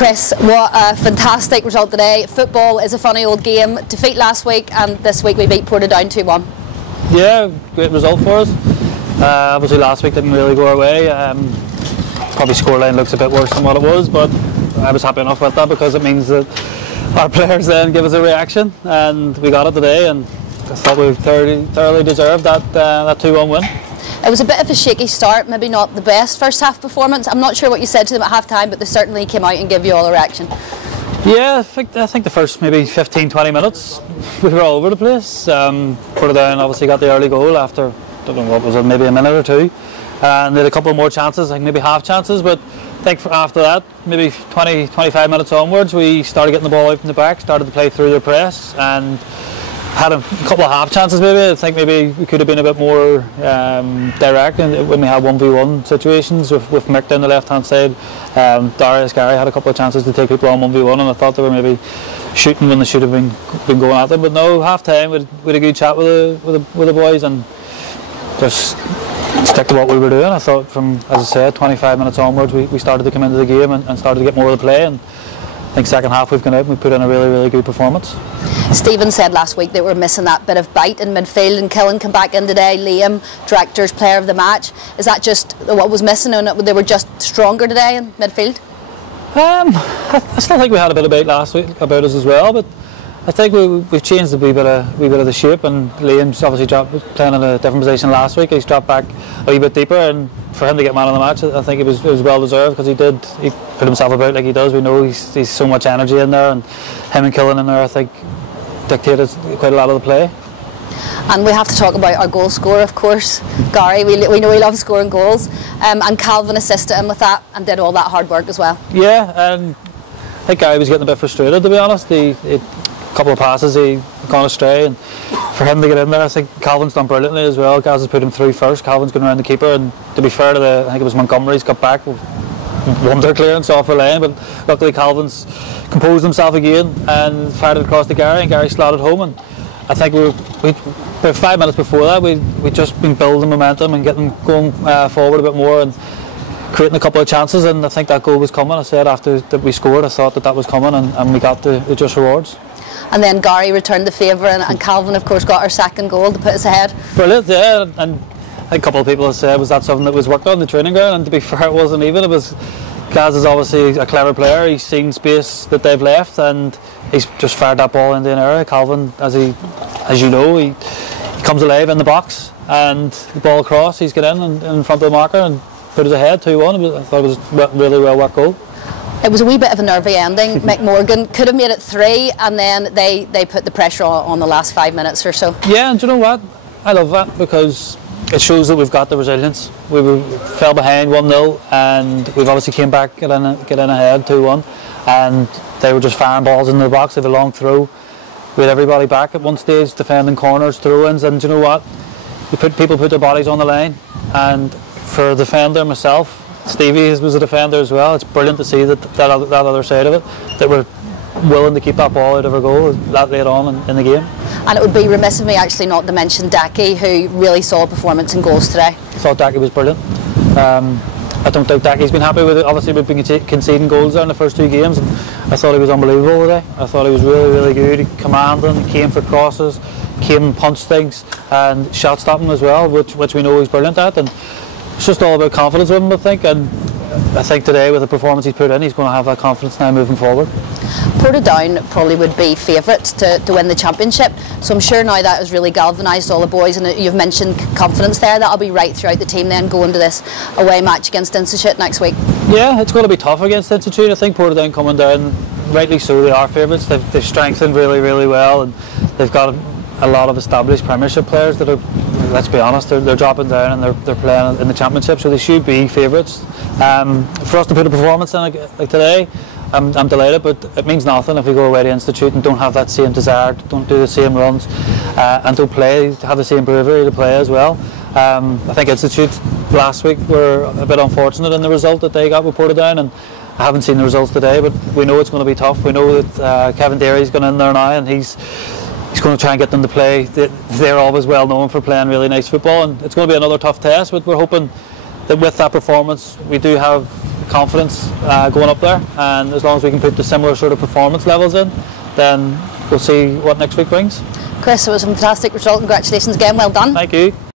Chris, what a fantastic result today. Football is a funny old game. Defeat last week, and this week we beat Portadown 2-1. Yeah, great result for us. Obviously last week didn't really go our way. Probably scoreline looks a bit worse than what it was, but I was happy enough with that because it means that our players then give us a reaction, and we got it today, and I thought we thoroughly deserved that 2-1 win. It was a bit of a shaky start, maybe not the best first half performance. I'm not sure what you said to them at half time, but they certainly came out and gave you all a reaction. Yeah, I think the first maybe 15-20 minutes we were all over the place. Portadown obviously got the early goal after, I don't know what was it, maybe a minute or two, and they had a couple more chances, like maybe half chances, but I think after that, maybe 20-25 minutes onwards, we started getting the ball out from the back, started to play through their press, and had a couple of half chances maybe. I think maybe we could have been a bit more direct when we had 1v1 situations with Mick down the left hand side. Darius, Gary had a couple of chances to take people on 1v1, and I thought they were maybe shooting when they should have been going at them. But no, half time we had a good chat with the boys and just stick to what we were doing. I thought from, as I said, 25 minutes onwards we started to come into the game and started to get more of the play, and I think second half we've gone out and we put in a really good performance. Stephen said last week they were missing that bit of bite in midfield, and Killen came back in today. Liam, director's player of the match. Is that just what was missing, and they were just stronger today in midfield? I still think we had a bit of bite last week about us as well, but I think we've changed a wee bit of the shape, and Liam's obviously playing in a different position last week. He's dropped back a wee bit deeper, and for him to get man of the match, I think it was well deserved, because he put himself about like he does. We know he's so much energy in there, and him and Killen in there I think dictated quite a lot of the play. And we have to talk about our goal scorer, of course, Gary. We know he loves scoring goals, and Calvin assisted him with that and did all that hard work as well. Yeah, and I think Gary was getting a bit frustrated, to be honest. A couple of passes he gone astray, and for him to get in there, I think Calvin's done brilliantly as well. Gaz has put him through first. Calvin's going around the keeper, and to be fair to I think it was Montgomery's got back, wonder clearance off the line, but luckily Calvin's composed himself again and fired it across to Gary, and Gary slotted home. And I think about 5 minutes before that we'd just been building momentum and getting going forward a bit more and creating a couple of chances, and I think that goal was coming. I said after that we scored, I thought that was coming, and we got the just rewards. And then Gary returned the favour, and Calvin of course got our second goal to put us ahead. Brilliant, yeah, and I think a couple of people have said, was that something that was worked on in the training ground? And to be fair, it wasn't even. It was, Gaz is obviously a clever player. He's seen space that they've left, and he's just fired that ball into an area. Calvin, as you know, he comes alive in the box, and the ball across, he's got in front of the marker and put us ahead 2-1. I thought it was a really well worked goal. It was a wee bit of a nervy ending. Mick Morgan could have made it 3, and then they put the pressure on the last 5 minutes or so. Yeah, and do you know what? I love that, because it shows that we've got the resilience. We fell behind 1-0, and we've obviously came back, get in ahead 2-1, and they were just firing balls into the box. They have a long throw. We had everybody back at one stage, defending corners, throw-ins, and do you know what? People put their bodies on the line, and for a defender, myself, Stevie was a defender as well. It's brilliant to see that other side of it, that we're willing to keep that ball out of our goal that late on in the game. And it would be remiss of me actually not to mention Daki, who really saw a performance in goals today. I thought Daki was brilliant. I don't think Daki's been happy with it. Obviously we've been conceding goals there in the first 2 games, and I thought he was unbelievable today. I thought he was really good. He commanding, he came for crosses, came and punched things, and shot stopping as well, which we know he's brilliant at. And it's just all about confidence with him, I think, and I think today with the performance he's put in, he's going to have that confidence now moving forward. Portadown probably would be favourites to win the championship, so I'm sure now that has really galvanised all the boys, and you've mentioned confidence there. That'll be right throughout the team then going to this away match against Institute next week. Yeah, it's going to be tough against Institute. I think Portadown coming down, rightly so, they are favourites. They've strengthened really well, and they've got a lot of established Premiership players that are, let's be honest, they're dropping down and they're playing in the Championship, so they should be favourites. For us to put a performance in like today, I'm delighted, but it means nothing if we go away to Institute and don't have that same desire, don't do the same runs, and don't have the same bravery to play as well. I think Institute last week were a bit unfortunate in the result that they got with Portadown, and I haven't seen the results today, but we know it's going to be tough. We know that Kevin Derry's gone in there now, and he's going to try and get them to play. They're always well known for playing really nice football, and it's going to be another tough test, but we're hoping that with that performance we do have confidence going up there, and as long as we can put the similar sort of performance levels in, then we'll see what next week brings. Chris, it was a fantastic result. Congratulations again, well done. Thank you.